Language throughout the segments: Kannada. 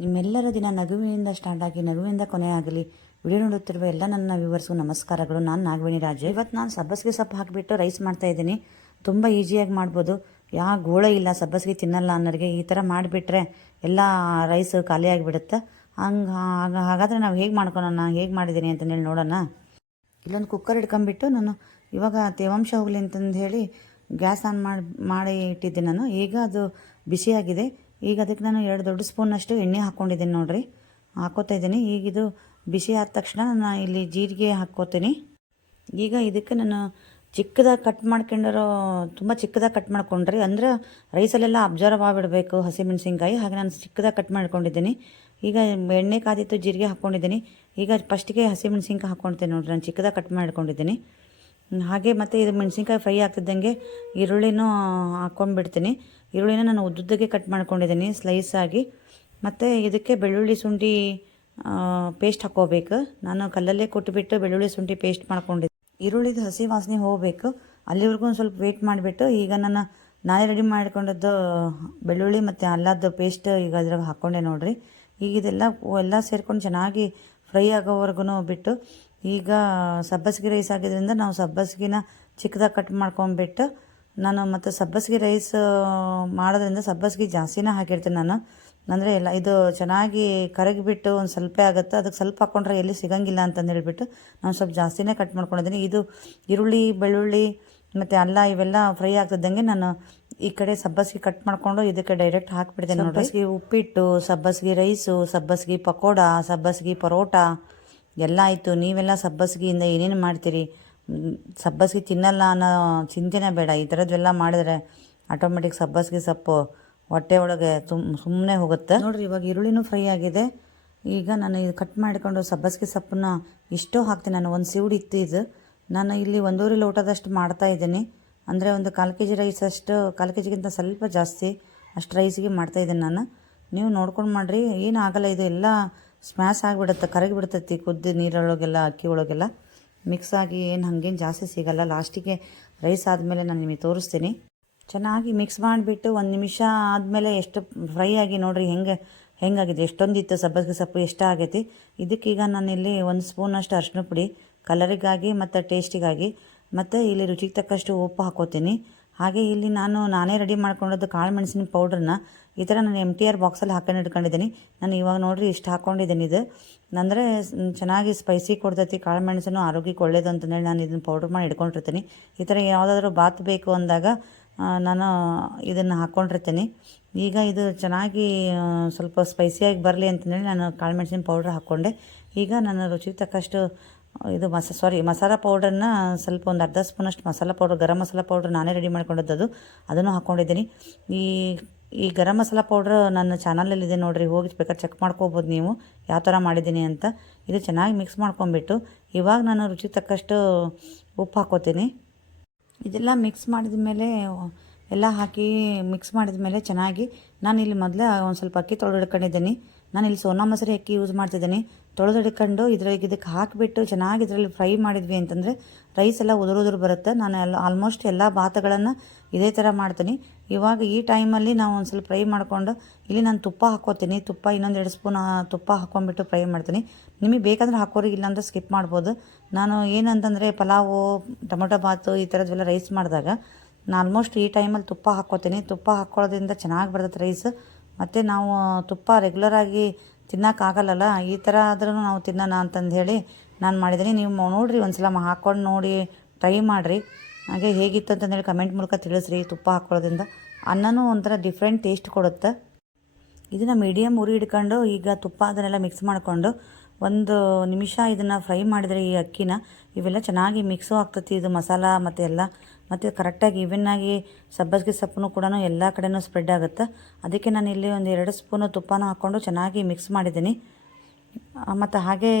ನಿಮ್ಮೆಲ್ಲರ ದಿನ ನಗುವಿನಿಂದ ಸ್ಟಾರ್ಟ್ ಆಗಿ ನಗುವಿನಿಂದ ಕೊನೆಯಾಗಲಿ. ವಿಡಿಯೋ ನೋಡುತ್ತಿರುವ ಎಲ್ಲ ನನ್ನ ವ್ಯೂವರ್ಸ್ಗೂ ನಮಸ್ಕಾರಗಳು. ನಾನು ನಾಗವೇಣಿ ರಾಜು. ಇವತ್ತು ನಾನು ಸಬ್ಬಸಿಗೆ ಸೊಪ್ಪು ಹಾಕಿಬಿಟ್ಟು ರೈಸ್ ಮಾಡ್ತಾ ಇದ್ದೀನಿ. ತುಂಬ ಈಸಿಯಾಗಿ ಮಾಡ್ಬೋದು. ಯಾವ ಗೋಳ ಇಲ್ಲ, ಸಬ್ಬಸಿಗೆ ತಿನ್ನಲ್ಲ ಅನ್ನೋರಿಗೆ ಈ ಥರ ಮಾಡಿಬಿಟ್ರೆ ಎಲ್ಲ ರೈಸ್ ಖಾಲಿ ಆಗಿಬಿಡುತ್ತೆ. ಹಾಗಾದರೆ ನಾವು ಹೇಗೆ ಮಾಡ್ಕೊಳೋಣ, ಹೇಗೆ ಮಾಡಿದ್ದೀನಿ ಅಂತಂದೇಳಿ ನೋಡೋಣ. ಇಲ್ಲೊಂದು ಕುಕ್ಕರ್ ಇಟ್ಕೊಂಡ್ಬಿಟ್ಟು ನಾನು ಇವಾಗ ತೇವಾಂಶ ಹೋಗಲಿ ಅಂತಂದು ಹೇಳಿ ಗ್ಯಾಸ್ ಆನ್ ಮಾಡಿ ಇಟ್ಟಿದ್ದೆ ನಾನು. ಈಗ ಅದು ಬಿಸಿಯಾಗಿದೆ. ಈಗ ಅದಕ್ಕೆ ನಾನು 2 ದೊಡ್ಡ ಸ್ಪೂನಷ್ಟು ಎಣ್ಣೆ ಹಾಕ್ಕೊಂಡಿದ್ದೀನಿ ನೋಡಿರಿ, ಹಾಕ್ಕೋತಾ ಇದ್ದೀನಿ. ಈಗ ಇದು ಬಿಸಿ ಆದ ತಕ್ಷಣ ನಾನು ಇಲ್ಲಿ ಜೀರಿಗೆ ಹಾಕ್ಕೋತೀನಿ. ಈಗ ಇದಕ್ಕೆ ನಾನು ಚಿಕ್ಕದಾಗಿ ಕಟ್ ಮಾಡ್ಕೊಂಡಿರೋ, ತುಂಬ ಚಿಕ್ಕದಾಗಿ ಕಟ್ ಮಾಡ್ಕೊಂಡ್ರಿ ಅಂದರೆ ರೈಸಲ್ಲೆಲ್ಲ ಅಬ್ಸರ್ವ್ ಆಗಿಬಿಡಬೇಕು ಹಸಿಮೆಣಸಿನ್ಕಾಯಿ. ಹಾಗೆ ನಾನು ಚಿಕ್ಕದಾಗಿ ಕಟ್ ಮಾಡ್ಕೊಂಡಿದ್ದೀನಿ. ಈಗ ಎಣ್ಣೆ ಕಾದಿತ್ತು, ಜೀರಿಗೆ ಹಾಕ್ಕೊಂಡಿದ್ದೀನಿ. ಈಗ ಫಸ್ಟಿಗೆ ಹಸಿಮೆಣಸಿನ್ಕಾಯಿ ಹಾಕ್ಕೊಳ್ತೇನೆ ನೋಡಿರಿ, ನಾನು ಚಿಕ್ಕದಾಗಿ ಕಟ್ ಮಾಡ್ಕೊಂಡಿದ್ದೀನಿ. ಹಾಗೆ ಮತ್ತು ಇದು ಮೆಣಸಿನ್ಕಾಯಿ ಫ್ರೈ ಆಗ್ತಿದ್ದಂಗೆ ಈರುಳ್ಳಿನೂ ಹಾಕ್ಕೊಂಡ್ಬಿಡ್ತೀನಿ. ಈರುಳ್ಳಿನ ನಾನು ಉದ್ದುದ್ದಕ್ಕೆ ಕಟ್ ಮಾಡ್ಕೊಂಡಿದ್ದೀನಿ ಸ್ಲೈಸ್ ಆಗಿ. ಮತ್ತು ಇದಕ್ಕೆ ಬೆಳ್ಳುಳ್ಳಿ ಶುಂಠಿ ಪೇಸ್ಟ್ ಹಾಕ್ಕೋಬೇಕು. ನಾನು ಕಲ್ಲಲ್ಲೇ ಕೊಟ್ಟುಬಿಟ್ಟು ಬೆಳ್ಳುಳ್ಳಿ ಶುಂಠಿ ಪೇಸ್ಟ್ ಮಾಡ್ಕೊಂಡಿದ್ದೆ. ಈರುಳ್ಳಿದು ಹಸಿ ವಾಸನೆ ಹೋಗಬೇಕು, ಅಲ್ಲಿವರೆಗೂ ಒಂದು ಸ್ವಲ್ಪ ವೇಟ್ ಮಾಡಿಬಿಟ್ಟು ಈಗ ನಾನೇ ರೆಡಿ ಮಾಡ್ಕೊಂಡಿದ್ದು ಬೆಳ್ಳುಳ್ಳಿ ಮತ್ತು ಅಲ್ಲದ್ದು ಪೇಸ್ಟ್ ಈಗ ಅದ್ರಾಗ ಹಾಕ್ಕೊಂಡೆ ನೋಡಿರಿ. ಈಗ ಇದೆಲ್ಲ ಸೇರ್ಕೊಂಡು ಚೆನ್ನಾಗಿ ಫ್ರೈ ಆಗೋವರೆಗೂ ಬಿಟ್ಟು, ಈಗ ಸಬ್ಬಸಿಗೆ ರೈಸ್ ಆಗಿದ್ದರಿಂದ ನಾವು ಸಬ್ಬಸಿಗೆನ ಚಿಕ್ಕದಾಗಿ ಕಟ್ ಮಾಡ್ಕೊಂಡ್ಬಿಟ್ಟು ನಾನು ಮತ್ತು ಸಬ್ಬಸಿಗೆ ರೈಸ್ ಮಾಡೋದ್ರಿಂದ ಸಬ್ಬಸಿಗೆ ಜಾಸ್ತಿನೇ ಹಾಕಿರ್ತೀನಿ ನಾನು. ಅಂದರೆ ಎಲ್ಲ ಇದು ಚೆನ್ನಾಗಿ ಕರಗಿಬಿಟ್ಟು ಒಂದು ಸ್ವಲ್ಪ ಆಗುತ್ತೆ, ಅದಕ್ಕೆ ಸ್ವಲ್ಪ ಹಾಕ್ಕೊಂಡ್ರೆ ಎಲ್ಲಿ ಸಿಗೋಂಗಿಲ್ಲ ಅಂತಂದು ಹೇಳ್ಬಿಟ್ಟು ನಾನು ಸ್ವಲ್ಪ ಜಾಸ್ತಿನೇ ಕಟ್ ಮಾಡ್ಕೊಂಡಿದ್ದೀನಿ. ಇದು ಈರುಳ್ಳಿ, ಬೆಳ್ಳುಳ್ಳಿ ಮತ್ತು ಅಲ್ಲ ಇವೆಲ್ಲ ಫ್ರೈ ಆಗ್ತಿದ್ದಂಗೆ ನಾನು ಈ ಕಡೆ ಸಬ್ಬಸಿಗೆ ಕಟ್ ಮಾಡಿಕೊಂಡು ಇದಕ್ಕೆ ಡೈರೆಕ್ಟ್ ಹಾಕಿಬಿಡ್ತೇನೆ ನೋಡಿ. ಸಬ್ಬಸಿಗೆ ಉಪ್ಪಿಟ್ಟು, ಸಬ್ಬಸಿಗೆ ರೈಸು, ಸಬ್ಬಸಿಗೆ ಪಕೋಡ, ಸಬ್ಬಸಿಗೆ ಪರೋಟ ಎಲ್ಲ ಆಯಿತು. ನೀವೆಲ್ಲ ಸಬ್ಬಸಿಗೆಯಿಂದ ಏನೇನು ಮಾಡ್ತೀರಿ? ಸಬ್ಬಸಿಗೆ ತಿನ್ನಲ್ಲ ಅನ್ನೋ ಚಿಂತೆನೇ ಬೇಡ. ಈ ಥರದ್ದೆಲ್ಲ ಮಾಡಿದ್ರೆ ಆಟೋಮೆಟಿಕ್ ಸಬ್ಬಸಿಗೆ ಸೊಪ್ಪು ಹೊಟ್ಟೆ ಒಳಗೆ ಸುಮ್ಮನೆ ಹೋಗುತ್ತೆ ನೋಡಿರಿ. ಇವಾಗ ಈರುಳ್ಳಿನೂ ಫ್ರೈ ಆಗಿದೆ. ಈಗ ನಾನು ಇದು ಕಟ್ ಮಾಡಿಕೊಂಡು ಸಬ್ಬಸಿಗೆ ಸೊಪ್ಪನ್ನ ಇಷ್ಟೋ ಹಾಕ್ತೀನಿ. ನಾನು ಒಂದು ಸಿವುಡು ಇತ್ತು ಇದು. ನಾನು ಇಲ್ಲಿ 1.5 ಲೋಟದಷ್ಟು ಮಾಡ್ತಾಯಿದ್ದೀನಿ. ಅಂದರೆ ಒಂದು 1/4 kg ರೈಸ್ ಅಷ್ಟು, 1/4 kgಗಿಂತ ಸ್ವಲ್ಪ ಜಾಸ್ತಿ ಅಷ್ಟು ರೈಸಿಗೆ ಮಾಡ್ತಾಯಿದ್ದೀನಿ ನಾನು. ನೀವು ನೋಡ್ಕೊಂಡು ಮಾಡಿರಿ, ಏನು ಆಗಲ್ಲ. ಇದು ಎಲ್ಲ ಸ್ಮ್ಯಾಶ್ ಆಗಿಬಿಡುತ್ತೆ, ಕರಗಿಬಿಡ್ತೈತಿ ಕುದ್ದು ನೀರೊಳಗೆಲ್ಲ, ಅಕ್ಕಿ ಒಳಗೆಲ್ಲ ಮಿಕ್ಸ್ ಆಗಿ ಏನು ಹಾಗೇನು ಜಾಸ್ತಿ ಸಿಗಲ್ಲ. ಲಾಸ್ಟಿಗೆ ರೈಸ್ ಆದಮೇಲೆ ನಾನು ನಿಮಗೆ ತೋರಿಸ್ತೀನಿ. ಚೆನ್ನಾಗಿ ಮಿಕ್ಸ್ ಮಾಡಿಬಿಟ್ಟು 1 ನಿಮಿಷ ಆದಮೇಲೆ ಎಷ್ಟು ಫ್ರೈ ಆಗಿ ನೋಡಿರಿ ಹೆಂಗಾಗಿದೆ, ಎಷ್ಟೊಂದಿತ್ತು ಸಬ್ಬಸಿಗೆ ಸೊಪ್ಪು ಎಷ್ಟಾಗೈತಿ. ಇದಕ್ಕೀಗ ನಾನಿಲ್ಲಿ 1 ಸ್ಪೂನಷ್ಟು ಅರಿಶಿನ ಪುಡಿ ಕಲರಿಗಾಗಿ ಮತ್ತು ಟೇಸ್ಟಿಗಾಗಿ, ಮತ್ತು ಇಲ್ಲಿ ರುಚಿಗೆ ತಕ್ಕಷ್ಟು ಉಪ್ಪು ಹಾಕೋತೀನಿ. ಹಾಗೆ ಇಲ್ಲಿ ನಾನೇ ರೆಡಿ ಮಾಡ್ಕೊಂಡಿದ್ದು ಕಾಳು ಮೆಣಸಿನ ಪೌಡ್ರನ್ನ ಈ ಥರ ನಾನು MTR ಬಾಕ್ಸಲ್ಲಿ ಹಾಕೊಂಡು ಇಟ್ಕೊಂಡಿದ್ದೀನಿ. ನಾನು ಇವಾಗ ನೋಡಿರಿ ಇಷ್ಟು ಹಾಕ್ಕೊಂಡಿದ್ದೀನಿ. ಇದು ಅಂದರೆ ಚೆನ್ನಾಗಿ ಸ್ಪೈಸಿ ಕೊಡ್ತೈತಿ. ಕಾಳು ಮೆಣಸನ್ನು ಆರೋಗ್ಯಕ್ಕೆ ಒಳ್ಳೇದು ಅಂತಂದೇಳಿ ನಾನು ಇದನ್ನು ಪೌಡ್ರ್ ಮಾಡಿ ಇಟ್ಕೊಂಡಿರ್ತೀನಿ. ಈ ಥರ ಯಾವುದಾದ್ರೂ ಬಾತ್ ಬೇಕು ಅಂದಾಗ ನಾನು ಇದನ್ನು ಹಾಕ್ಕೊಂಡಿರ್ತೀನಿ. ಈಗ ಇದು ಚೆನ್ನಾಗಿ ಸ್ವಲ್ಪ ಸ್ಪೈಸಿಯಾಗಿ ಬರಲಿ ಅಂತಂದೇಳಿ ನಾನು ಕಾಳು ಮೆಣಸಿನ ಪೌಡ್ರ್ ಹಾಕ್ಕೊಂಡೆ. ಈಗ ನಾನು ರುಚಿಗೆ ತಕ್ಕಷ್ಟು ಇದು ಮಸಾಲ ಪೌಡ್ರನ್ನ ಸ್ವಲ್ಪ ಒಂದು ಅರ್ಧ ಸ್ಪೂನಷ್ಟು ಮಸಾಲ ಪೌಡ್ರ್, ಗರಂ ಮಸಾಲ ಪೌಡ್ರ್ ನಾನೇ ರೆಡಿ ಮಾಡ್ಕೊಂಡಿದ್ದು ಅದನ್ನು ಹಾಕ್ಕೊಂಡಿದ್ದೀನಿ. ಈ ಗರಂ ಮಸಾಲ ಪೌಡ್ರ್ ನನ್ನ ಚಾನಲಲ್ಲಿದೆ ನೋಡಿರಿ, ಹೋಗಿ ಬೇಕಾದ್ರೆ ಚೆಕ್ ಮಾಡ್ಕೋಬೋದು ನೀವು ಯಾವ ಥರ ಮಾಡಿದ್ದೀನಿ ಅಂತ. ಇದು ಚೆನ್ನಾಗಿ ಮಿಕ್ಸ್ ಮಾಡ್ಕೊಂಬಿಟ್ಟು ಇವಾಗ ನಾನು ರುಚಿಗೆ ತಕ್ಕಷ್ಟು ಉಪ್ಪು ಹಾಕ್ಕೋತೀನಿ. ಇದೆಲ್ಲ ಮಿಕ್ಸ್ ಮಾಡಿದ ಮೇಲೆ ಎಲ್ಲ ಹಾಕಿ ಮಿಕ್ಸ್ ಮಾಡಿದ ಮೇಲೆ ಚೆನ್ನಾಗಿ ನಾನು ಇಲ್ಲಿ ಮೊದಲೇ ಒಂದು ಸ್ವಲ್ಪ ಅಕ್ಕಿ ತೊಳೆದಿಡ್ಕೊಂಡಿದ್ದೀನಿ. ನಾನು ಇಲ್ಲಿ ಸೋನಾ ಮಸೂರಿ ಅಕ್ಕಿ ಯೂಸ್ ಮಾಡ್ತಿದ್ದೀನಿ. ತೊಳೆದಿಡ್ಕೊಂಡು ಇದಕ್ಕೆ ಹಾಕಿಬಿಟ್ಟು ಚೆನ್ನಾಗಿ ಇದರಲ್ಲಿ ಫ್ರೈ ಮಾಡಿದ್ವಿ ಅಂತಂದರೆ ರೈಸ್ ಎಲ್ಲ ಉದುರು ಬರುತ್ತೆ. ನಾನು ಆಲ್ಮೋಸ್ಟ್ ಎಲ್ಲ ಭಾತಗಳನ್ನು ಇದೇ ಥರ ಮಾಡ್ತೀನಿ. ಇವಾಗ ಈ ಟೈಮಲ್ಲಿ ನಾವು ಒಂದು ಸ್ವಲ್ಪ ಫ್ರೈ ಮಾಡಿಕೊಂಡು ಇಲ್ಲಿ ನಾನು ತುಪ್ಪ ಹಾಕ್ಕೋತೀನಿ. ತುಪ್ಪ ಇನ್ನೊಂದು 2 ಸ್ಪೂನ್ ತುಪ್ಪ ಹಾಕ್ಕೊಂಡ್ಬಿಟ್ಟು ಫ್ರೈ ಮಾಡ್ತೀನಿ. ನಿಮಗೆ ಬೇಕಂದ್ರೆ ಹಾಕೋರಿ, ಇಲ್ಲಾಂದ್ರೆ ಸ್ಕಿಪ್ ಮಾಡ್ಬೋದು. ನಾನು ಏನಂತಂದರೆ ಪಲಾವು, ಟೊಮೊಟೊ ಬಾತು ಈ ಥರದ್ದೆಲ್ಲ ರೈಸ್ ಮಾಡಿದಾಗ ನಾನು ಆಲ್ಮೋಸ್ಟ್ ಈ ಟೈಮಲ್ಲಿ ತುಪ್ಪ ಹಾಕ್ಕೋತೀನಿ. ತುಪ್ಪ ಹಾಕ್ಕೊಳ್ಳೋದ್ರಿಂದ ಚೆನ್ನಾಗಿ ಬರ್ತದೆ ರೈಸ್. ಮತ್ತು ನಾವು ತುಪ್ಪ ರೆಗ್ಯುಲರಾಗಿ ತಿನ್ನೋಕ್ಕಾಗಲ್ಲಲ್ಲ, ಈ ಥರ ಆದ್ರೂ ನಾವು ತಿನ್ನೋಣ ಅಂತಂದು ಹೇಳಿ ನಾನು ಮಾಡಿದ್ದೀನಿ. ನೀವು ನೋಡಿರಿ, ಒಂದು ಸಲ ಹಾಕ್ಕೊಂಡು ನೋಡಿ ಟ್ರೈ ಮಾಡಿರಿ. ಹಾಗೆ ಹೇಗಿತ್ತು ಅಂತಂದೇಳಿ ಕಮೆಂಟ್ ಮೂಲಕ ತಿಳಿಸ್ರಿ. ತುಪ್ಪ ಹಾಕ್ಕೊಳ್ಳೋದ್ರಿಂದ ಅನ್ನನೂ ಒಂಥರ ಡಿಫ್ರೆಂಟ್ ಟೇಸ್ಟ್ ಕೊಡುತ್ತೆ. ಇದನ್ನು ಮೀಡಿಯಮ್ ಉರಿ ಹಿಡ್ಕೊಂಡು ಈಗ ತುಪ್ಪ ಅದನ್ನೆಲ್ಲ ಮಿಕ್ಸ್ ಮಾಡಿಕೊಂಡು 1 ನಿಮಿಷ ಇದನ್ನು ಫ್ರೈ ಮಾಡಿದರೆ ಈ ಅಕ್ಕಿನ ಇವೆಲ್ಲ ಚೆನ್ನಾಗಿ ಮಿಕ್ಸು ಆಗ್ತೈತಿ. ಇದು ಮಸಾಲ ಮತ್ತು ಎಲ್ಲ ಮತ್ತು ಕರೆಕ್ಟಾಗಿ ಈವನ್ನಾಗಿ ಸಬ್ಬಸಿಗೆ ಸೊಪ್ಪು ಕೂಡ ಎಲ್ಲ ಕಡೆನೂ ಸ್ಪ್ರೆಡ್ ಆಗುತ್ತೆ. ಅದಕ್ಕೆ ನಾನು ಇಲ್ಲಿ ಒಂದು 2 ಸ್ಪೂನು ತುಪ್ಪನೂ ಹಾಕ್ಕೊಂಡು ಚೆನ್ನಾಗಿ ಮಿಕ್ಸ್ ಮಾಡಿದ್ದೀನಿ. ಮತ್ತು ಹಾಗೆ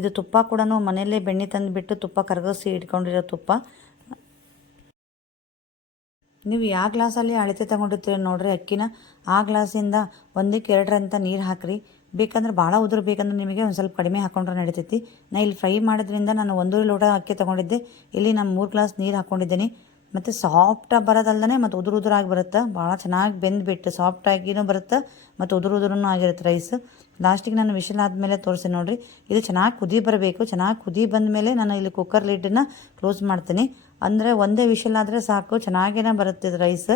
ಇದು ತುಪ್ಪ ಕೂಡ ಮನೆಯಲ್ಲೇ ಬೆಣ್ಣೆ ತಂದುಬಿಟ್ಟು ತುಪ್ಪ ಕರಗಿಸಿ ಇಟ್ಕೊಂಡಿರೋ ತುಪ್ಪ. ನೀವು ಯಾವ ಗ್ಲಾಸಲ್ಲಿ ಅಳತೆ ತೊಗೊಂಡಿರ್ತೀರಿ ನೋಡಿರಿ ಅಕ್ಕಿನ, ಆ ಗ್ಲಾಸಿಂದ 1ಕ್ಕೆ 2 ಅಂತ ನೀರು ಹಾಕಿರಿ. ಬೇಕಂದ್ರೆ ಭಾಳ ಉದುರು ಬೇಕಂದ್ರೆ ನಿಮಗೆ ಒಂದು ಸ್ವಲ್ಪ ಕಡಿಮೆ ಹಾಕ್ಕೊಂಡ್ರೆ ನಡೀತೈತಿ. ನಾನು ಇಲ್ಲಿ ಫ್ರೈ ಮಾಡೋದ್ರಿಂದ ನಾನು 1.5 ಲೋಟ ಅಕ್ಕಿ ತೊಗೊಂಡಿದ್ದೆ. ಇಲ್ಲಿ ನಾನು 3 ಗ್ಲಾಸ್ ನೀರು ಹಾಕ್ಕೊಂಡಿದ್ದೀನಿ. ಮತ್ತು ಸಾಫ್ಟಾಗಿ ಬರೋದಲ್ದೇ ಮತ್ತು ಉದುರಾಗಿ ಬರುತ್ತೆ. ಭಾಳ ಚೆನ್ನಾಗಿ ಬೆಂದುಬಿಟ್ಟು ಸಾಫ್ಟಾಗಿನೂ ಬರುತ್ತೆ ಮತ್ತು ಉದುರೂ ಆಗಿರುತ್ತೆ ರೈಸ್. ಲಾಸ್ಟಿಗೆ ನಾನು ವಿಷಲ್ ಆದಮೇಲೆ ತೋರಿಸಿ ನೋಡಿರಿ. ಇದು ಚೆನ್ನಾಗಿ ಕುದಿ ಬರಬೇಕು. ಚೆನ್ನಾಗಿ ಕುದಿ ಬಂದಮೇಲೆ ನಾನು ಇಲ್ಲಿ ಕುಕ್ಕರ್ ಲಿಡ್ಡನ್ನು ಕ್ಲೋಸ್ ಮಾಡ್ತೀನಿ. ಅಂದರೆ ಒಂದೇ ವಿಷಲ್ ಆದರೆ ಸಾಕು, ಚೆನ್ನಾಗೇ ಬರುತ್ತೆ ಇದು ರೈಸ್.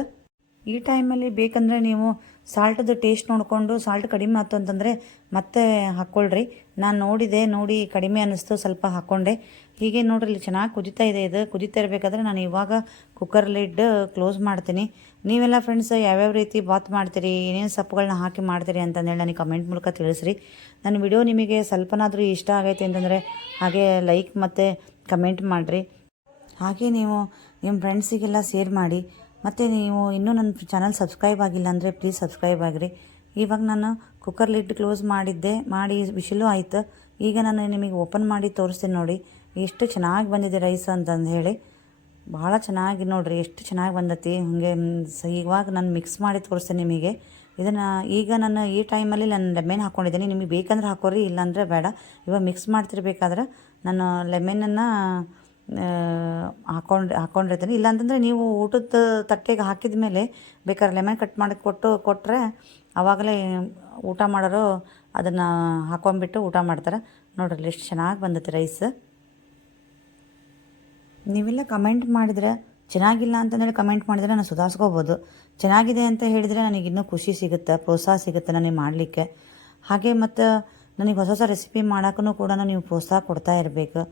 ಈ ಟೈಮಲ್ಲಿ ಬೇಕಂದರೆ ನೀವು ಸಾಲ್ಟದ್ದು ಟೇಸ್ಟ್ ನೋಡಿಕೊಂಡು ಸಾಲ್ಟ್ ಕಡಿಮೆ ಆಯ್ತು ಅಂತಂದರೆ ಮತ್ತೆ ಹಾಕ್ಕೊಳ್ರಿ. ನಾನು ನೋಡಿ ಕಡಿಮೆ ಅನ್ನಿಸ್ತು, ಸ್ವಲ್ಪ ಹಾಕ್ಕೊಂಡೆ. ಹೀಗೆ ನೋಡ್ರಿ ಇಲ್ಲಿ ಚೆನ್ನಾಗಿ ಕುದೀತಾ ಇದೆ. ಇದು ಕುದೀತಾ ಇರಬೇಕಾದ್ರೆ ನಾನು ಇವಾಗ ಕುಕ್ಕರ್ ಲಿಡ್ ಕ್ಲೋಸ್ ಮಾಡ್ತೀನಿ. ನೀವೆಲ್ಲ ಫ್ರೆಂಡ್ಸ್ ಯಾವ್ಯಾವ ರೀತಿ ಬಾತ್ ಮಾಡ್ತೀರಿ, ಏನೇನು ಸೊಪ್ಪುಗಳನ್ನ ಹಾಕಿ ಮಾಡ್ತೀರಿ ಅಂತಂದೇಳಿ ನನಗೆ ಕಮೆಂಟ್ ಮೂಲಕ ತಿಳಿಸ್ರಿ. ನನ್ನ ವಿಡಿಯೋ ನಿಮಗೆ ಸ್ವಲ್ಪನಾದರೂ ಇಷ್ಟ ಆಗೈತೆ ಅಂತಂದರೆ ಹಾಗೆ ಲೈಕ್ ಮತ್ತು ಕಮೆಂಟ್ ಮಾಡಿರಿ. ಹಾಗೆ ನೀವು ನಿಮ್ಮ ಫ್ರೆಂಡ್ಸಿಗೆಲ್ಲ ಶೇರ್ ಮಾಡಿ. ಮತ್ತು ನೀವು ಇನ್ನೂ ನನ್ನ ಚಾನಲ್ ಸಬ್ಸ್ಕ್ರೈಬ್ ಆಗಿಲ್ಲ ಅಂದರೆ ಪ್ಲೀಸ್ ಸಬ್ಸ್ಕ್ರೈಬ್ ಆಗಿರಿ. ಇವಾಗ ನಾನು ಕುಕ್ಕರ್ ಲಿಡ್ ಕ್ಲೋಸ್ ಮಾಡಿ ವಿಷಲು ಆಯಿತು. ಈಗ ನಾನು ನಿಮಗೆ ಓಪನ್ ಮಾಡಿ ತೋರಿಸ್ತೀನಿ ನೋಡಿ ಎಷ್ಟು ಚೆನ್ನಾಗಿ ಬಂದಿದೆ ರೈಸ್ ಅಂತಂದು ಹೇಳಿ. ಭಾಳ ಚೆನ್ನಾಗಿ ನೋಡಿರಿ ಎಷ್ಟು ಚೆನ್ನಾಗಿ ಬಂದತಿ. ಹಾಗೆ ಇವಾಗ ನಾನು ಮಿಕ್ಸ್ ಮಾಡಿ ತೋರಿಸ್ತೀನಿ ನಿಮಗೆ ಇದನ್ನು. ಈಗ ನಾನು ಈ ಟೈಮಲ್ಲಿ ನಾನು ಲೆಮನ್ ಹಾಕ್ಕೊಂಡಿದ್ದೀನಿ. ನಿಮಗೆ ಬೇಕಂದ್ರೆ ಹಾಕೋರಿ, ಇಲ್ಲಾಂದರೆ ಬೇಡ. ಇವಾಗ ಮಿಕ್ಸ್ ಮಾಡ್ತಿರ್ಬೇಕಾದ್ರೆ ನಾನು ಲೆಮನನ್ನು ಹಾಕ್ಕೊಂಡಿರ್ತೀನಿ. ಇಲ್ಲಾಂತಂದರೆ ನೀವು ಊಟದ ತಟ್ಟೆಗೆ ಹಾಕಿದ ಮೇಲೆ ಬೇಕಾದ್ರೆ ಲೆಮನ್ ಕಟ್ ಮಾಡಿ ಕೊಟ್ಟರೆ ಆವಾಗಲೇ ಊಟ ಮಾಡೋರು ಅದನ್ನು ಹಾಕೊಂಡ್ಬಿಟ್ಟು ಊಟ ಮಾಡ್ತಾರೆ. ನೋಡ್ರಿ ಎಷ್ಟು ಚೆನ್ನಾಗಿ ಬಂದೈತೆ ರೈಸ್. ನೀವೆಲ್ಲ ಕಮೆಂಟ್ ಮಾಡಿದರೆ ಚೆನ್ನಾಗಿಲ್ಲ ಅಂತಂದೇಳಿ ಕಮೆಂಟ್ ಮಾಡಿದರೆ ನಾನು ಸುಧಾರಿಸ್ಕೋಬೋದು. ಚೆನ್ನಾಗಿದೆ ಅಂತ ಹೇಳಿದರೆ ನನಗೆ ಇನ್ನೂ ಖುಷಿ ಸಿಗುತ್ತೆ, ಪ್ರೋತ್ಸಾಹ ಸಿಗುತ್ತೆ ನನಗೆ ಮಾಡಲಿಕ್ಕೆ. ಹಾಗೆ ಮತ್ತು ನನಗೆ ಹೊಸ ರೆಸಿಪಿ ಮಾಡೋಕ್ಕೂ ಕೂಡ ನೀವು ಪ್ರೋತ್ಸಾಹ ಕೊಡ್ತಾ ಇರಬೇಕು.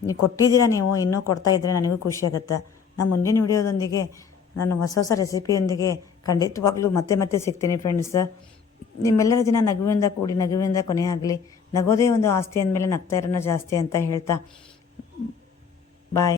ನೀವು ಕೊಟ್ಟಿದ್ದೀರಾ, ನೀವು ಇನ್ನೂ ಕೊಡ್ತಾ ಇದ್ದರೆ ನನಗೂ ಖುಷಿ ಆಗುತ್ತೆ. ನಾನು ಮುಂದಿನ ವಿಡಿಯೋದೊಂದಿಗೆ ನಾನು ಹೊಸ ರೆಸಿಪಿಯೊಂದಿಗೆ ಖಂಡಿತವಾಗ್ಲೂ ಮತ್ತೆ ಸಿಗ್ತೀನಿ ಫ್ರೆಂಡ್ಸ್. ನಿಮ್ಮೆಲ್ಲರ ದಿನ ನಗುವಿಂದ ಕೂಡಿ ನಗುವಿಂದ ಕೊನೆ ಆಗಲಿ. ನಗೋದೇ ಒಂದು ಆಸ್ತಿ ಅಂದಮೇಲೆ ನಗ್ತಾ ಇರೋಣ ಜಾಸ್ತಿ ಅಂತ ಹೇಳ್ತಾ ಬಾಯ್.